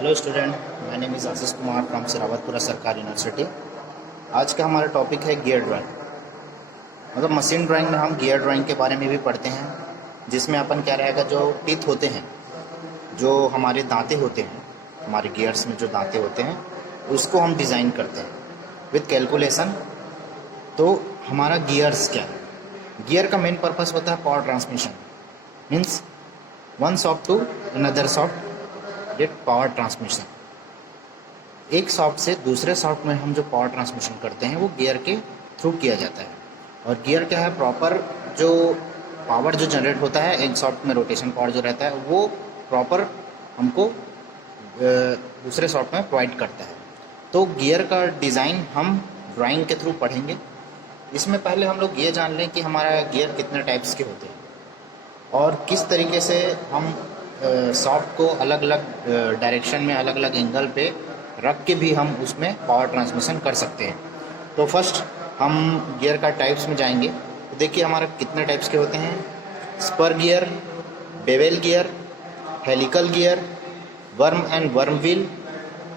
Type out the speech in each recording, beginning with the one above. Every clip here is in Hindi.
Hello student, my name is Ashish Kumar from Sirawatpura सरकारी यूनिवर्सिटी। आज का हमारा टॉपिक है गियर ड्राइंग। मतलब मशीन ड्राइंग में हम गियर ड्राइंग के बारे में भी पढ़ते हैं, जिसमें अपन क्या रहेगा, जो टीथ होते हैं, जो हमारे दांते होते हैं, हमारे गियर्स में जो दांते होते हैं, उसको हम डिज़ाइन करते हैं विथ कैलकुलेशन। तो हमारा गियर्स क्या है? गियर का मेन पर्पस होता है power transmission, means one shaft to another shaft, get power transmission. एक शॉफ्ट से दूसरे शॉफ्ट में हम जो पावर ट्रांसमिशन करते हैं वो गियर के थ्रू किया जाता है। और गियर क्या है? प्रॉपर जो पावर जो जनरेट होता है एक शॉफ्ट में, रोटेशन पावर जो रहता है वो प्रॉपर हमको दूसरे शॉफ्ट में प्रोवाइड करता है। तो गियर का डिज़ाइन हम ड्राइंग के थ्रू पढ़ेंगे। इसमें पहले हम लोग ये जान लें कि हमारा गियर कितने टाइप्स के होते हैं और किस तरीके से हम शॉफ्ट को अलग अलग डायरेक्शन में, अलग अलग एंगल पे रख के भी हम उसमें पावर ट्रांसमिशन कर सकते हैं। तो फर्स्ट हम गियर का टाइप्स में जाएंगे। तो देखिए हमारा कितने टाइप्स के होते हैं: spur gear, bevel gear, helical gear, worm and worm wheel,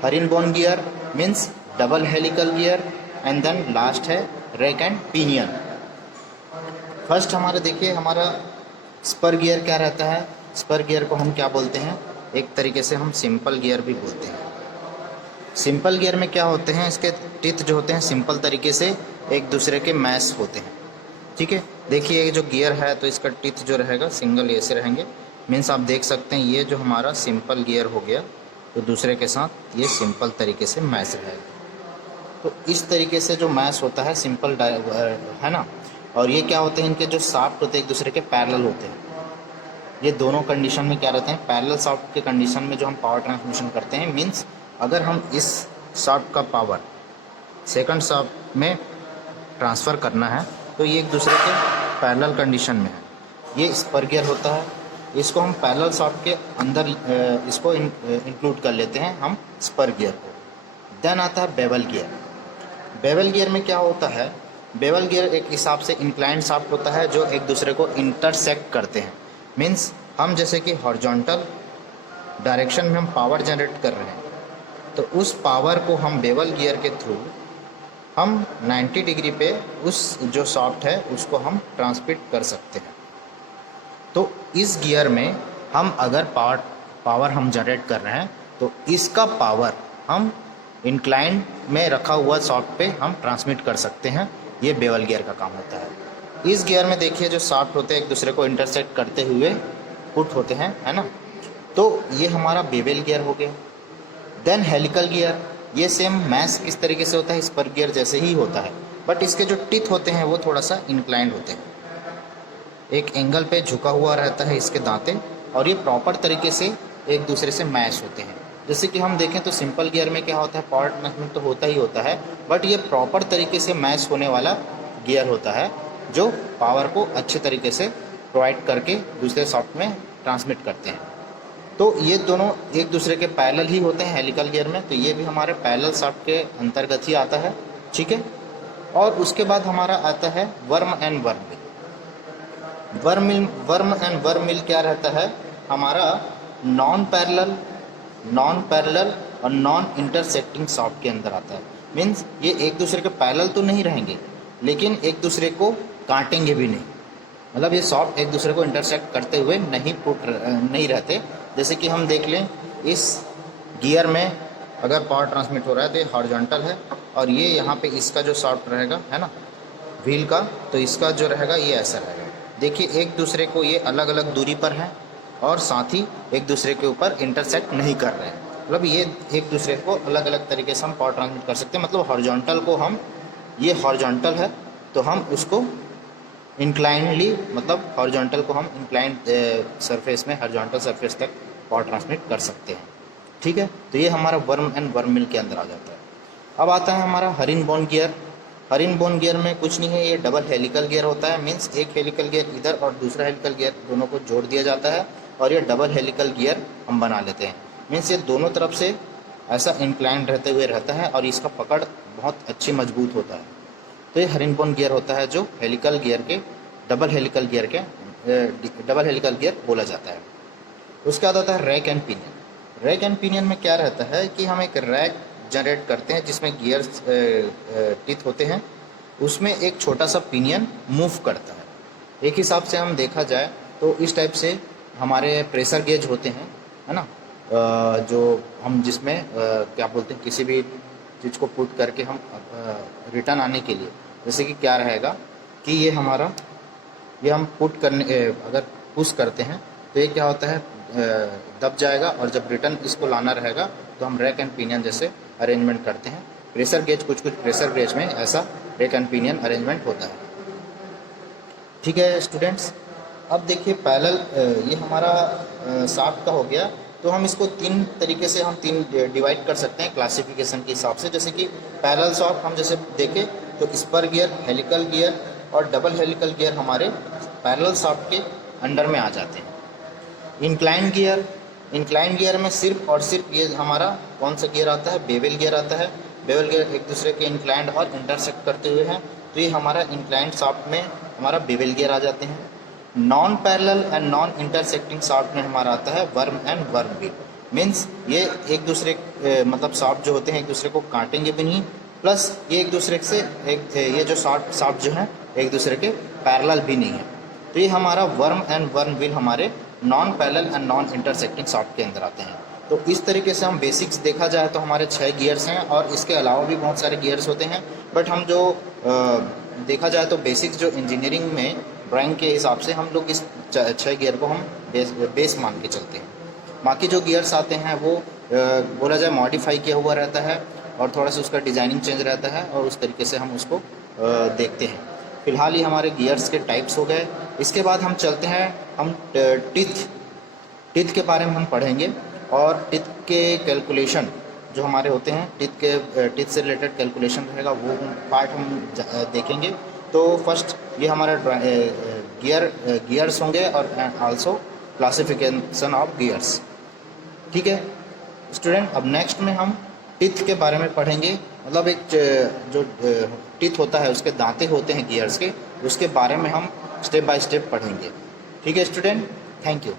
herringbone gear means double helical gear, and then last है रैक एंड पिनियन। फर्स्ट हमारा देखिए, हमारा स्पर गियर क्या रहता है? स्पर गियर को हम क्या बोलते हैं? एक तरीके से हम सिंपल गियर भी बोलते हैं। सिंपल गियर में क्या होते हैं? इसके टीथ जो होते हैं सिंपल तरीके से एक दूसरे के मैच होते हैं। ठीक है, देखिए ये जो गियर है तो इसका टीथ जो रहेगा सिंगल ऐसे रहेंगे, मीन्स आप देख सकते हैं ये जो हमारा सिंपल गियर हो गया तो दूसरे के साथ ये सिंपल तरीके से मैच रहेगा। तो इस तरीके से जो मैच होता है सिंपल है ना। और ये क्या होते हैं? इनके जो शाफ्ट होते हैं एक दूसरे के पैरेलल होते हैं। ये दोनों कंडीशन में क्या रहते हैं? पैरेलल शाफ्ट के कंडीशन में जो हम पावर ट्रांसमिशन करते हैं, मींस अगर हम इस शाफ्ट का पावर सेकंड शाफ्ट में ट्रांसफ़र करना है तो ये एक दूसरे के पैरेलल कंडीशन में है। ये स्पर गियर होता है, इसको हम पैरेलल शाफ्ट के अंदर इसको इंक्लूड कर लेते हैं हम स्पर गियर को। देन आता है बेवल गियर। बेवल गियर में क्या होता है? बेवल गियर एक हिसाब से इंक्लाइंड शाफ्ट होता है जो एक दूसरे को इंटरसेक्ट करते हैं। मीन्स हम जैसे कि हॉरिजॉन्टल डायरेक्शन में हम पावर जनरेट कर रहे हैं तो उस पावर को हम बेवल गियर के थ्रू हम 90 डिग्री पे उस जो शाफ्ट है उसको हम ट्रांसमिट कर सकते हैं। तो इस गियर में हम अगर पावर हम जनरेट कर रहे हैं तो इसका पावर हम इंक्लाइंड में रखा हुआ शाफ्ट पे हम ट्रांसमिट कर सकते हैं। ये बेवल गियर का काम होता है। इस गियर में देखिए जो शाफ्ट होते हैं एक दूसरे को इंटरसेक्ट करते हुए पुट होते हैं, है ना। तो ये हमारा बेवल गियर हो गया। देन हेलिकल गियर, ये सेम मैच किस तरीके से होता है? स्पर गियर जैसे ही होता है, बट इसके जो टीथ होते हैं वो थोड़ा सा इंक्लाइंड होते हैं, एक एंगल पे झुका हुआ रहता है इसके दांते, और ये प्रॉपर तरीके से एक दूसरे से मैच होते हैं। जैसे कि हम देखें तो सिंपल गियर में क्या होता है? पावर ट्रांसमिट तो होता ही होता है, बट ये प्रॉपर तरीके से मैच होने वाला गियर होता है जो पावर को अच्छे तरीके से प्रोवाइड करके दूसरे शॉफ्ट में ट्रांसमिट करते हैं। तो ये दोनों एक दूसरे के पैरेलल ही होते हैं हेलिकल गियर में, तो ये भी हमारे पैरेलल शाफ्ट के अंतर्गत ही आता है। ठीक है, और उसके बाद हमारा आता है worm and worm mill. Worm and worm mill क्या रहता है? हमारा नॉन पैरेलल और नॉन इंटरसेक्टिंग शाफ्ट के अंदर आता है। मीन्स ये एक दूसरे के पैरेलल तो नहीं रहेंगे लेकिन एक दूसरे को काटेंगे भी नहीं। मतलब ये शाफ्ट एक दूसरे को इंटरसेक्ट करते हुए नहीं रहते। जैसे कि हम देख लें, इस गियर में अगर पावर ट्रांसमिट हो रहा है तो ये हॉरिजॉन्टल है और ये यहाँ पे इसका जो शाफ्ट रहेगा, है ना, व्हील का, तो इसका जो रहेगा ये ऐसा रहेगा। देखिए एक दूसरे को ये अलग अलग दूरी पर है और साथ ही एक दूसरे के ऊपर इंटरसेक्ट नहीं कर रहे हैं। मतलब ये एक दूसरे को अलग अलग तरीके से हम पावर ट्रांसमिट कर सकते हैं। मतलब हॉरिजॉन्टल को हम, ये हॉरिजॉन्टल है तो हम उसको इंक्लाइंडली, मतलब हॉरिजॉन्टल को हम इंक्लाइंड सरफेस में, हॉरिजॉन्टल सरफेस तक पावर ट्रांसमिट कर सकते हैं। ठीक है, तो ये हमारा वर्म एंड वर्म मिल के अंदर आ जाता है। अब आता है हमारा हरिनबोन गियर। हरिनबोन गियर में कुछ नहीं है, ये डबल हेलिकल गियर होता है। मीन्स एक हेलिकल गियर इधर और दूसरा हेलिकल गियर दोनों को जोड़ दिया जाता है और ये डबल हेलिकल गियर हम बना लेते हैं। मीन्स ये दोनों तरफ से ऐसा इंक्लाइंड रहते हुए रहता है और इसका पकड़ बहुत अच्छी मजबूत होता है। तो ये हरिनबोन गियर होता है जो हेलिकल गियर के, डबल हेलिकल गियर बोला जाता है। उसके बाद आता है rack and pinion. Rack and pinion में क्या रहता है कि हम एक रैक जनरेट करते हैं जिसमें गियर्स टीथ होते हैं, उसमें एक छोटा सा पिनियन मूव करता है। एक हिसाब से हम देखा जाए तो इस टाइप से हमारे प्रेशर गेज होते हैं, है ना, जो हम जिसमें क्या बोलते हैं, किसी भी चीज़ को पुट करके हम रिटर्न आने के लिए, जैसे कि क्या रहेगा कि ये हमारा, ये हम पुट करने अगर पुश करते हैं तो ये क्या होता है, दब जाएगा, और जब रिटर्न इसको लाना रहेगा तो हम रैक एंड पिनियन जैसे अरेंजमेंट करते हैं। प्रेशर गेज, कुछ प्रेशर गेज में ऐसा रैक एंड पिनियन अरेंजमेंट होता है। ठीक है स्टूडेंट्स, अब देखिए पैरेलल, ये हमारा शाफ्ट का हो गया, तो हम इसको तीन तरीके से हम तीन डिवाइड कर सकते हैं क्लासिफिकेशन के हिसाब से। जैसे कि पैरेलल शाफ्ट हम जैसे देखें तो स्पर गियर, हेलिकल गियर और डबल हेलिकल गियर हमारे पैरेलल शाफ्ट के अंडर में आ जाते हैं। इंक्लाइन गियर, इंक्लाइन गियर में सिर्फ और सिर्फ ये हमारा कौन सा गियर आता है, बेवल गियर आता है। बेवल गियर एक दूसरे के इंक्लाइंड और इंटरसेक्ट करते हुए हैं, तो ये हमारा इंक्लाइंड शाफ्ट में हमारा बेवल गियर आ जाते हैं। Non parallel and non intersecting shaft में हमारा आता है worm and worm wheel. Means ये एक दूसरे मतलब शाफ्ट जो होते हैं एक दूसरे को काटेंगे भी नहीं, प्लस ये एक दूसरे से ये जो शाफ्ट जो है एक दूसरे के पैरेलल भी नहीं है। तो ये हमारा वर्म एंड वर्म व्हील हमारे non parallel and non intersecting shaft के अंदर आते हैं। तो इस तरीके से हम बेसिक्स देखा जाए तो हमारे 6 गियर्स हैं, और इसके अलावा भी बहुत सारे गियर्स होते हैं, बट हम जो देखा जाए तो बेसिक्स जो इंजीनियरिंग में ड्राइंग के हिसाब से हम लोग इस 6 गियर को हम बेस मान के चलते हैं। बाकी जो गियर्स आते हैं वो बोला जाए मॉडिफाई किया हुआ रहता है, और थोड़ा सा उसका डिज़ाइनिंग चेंज रहता है, और उस तरीके से हम उसको देखते हैं। फिलहाल ये हमारे गियर्स के टाइप्स हो गए। इसके बाद हम चलते हैं, हम टीथ के बारे में हम पढ़ेंगे, और टीथ के कैलकुलेशन जो हमारे होते हैं, टीथ से रिलेटेड कैलकुलेशन रहेगा, वो पार्ट हम देखेंगे। तो फर्स्ट ये हमारा गियर्स होंगे, और आल्सो क्लासिफिकेशन ऑफ गियर्स। ठीक है स्टूडेंट, अब नेक्स्ट में हम टीथ के बारे में पढ़ेंगे, मतलब एक जो टीथ होता है उसके दांते होते हैं गियर्स के, उसके बारे में हम स्टेप बाय स्टेप पढ़ेंगे। ठीक है स्टूडेंट, थैंक यू।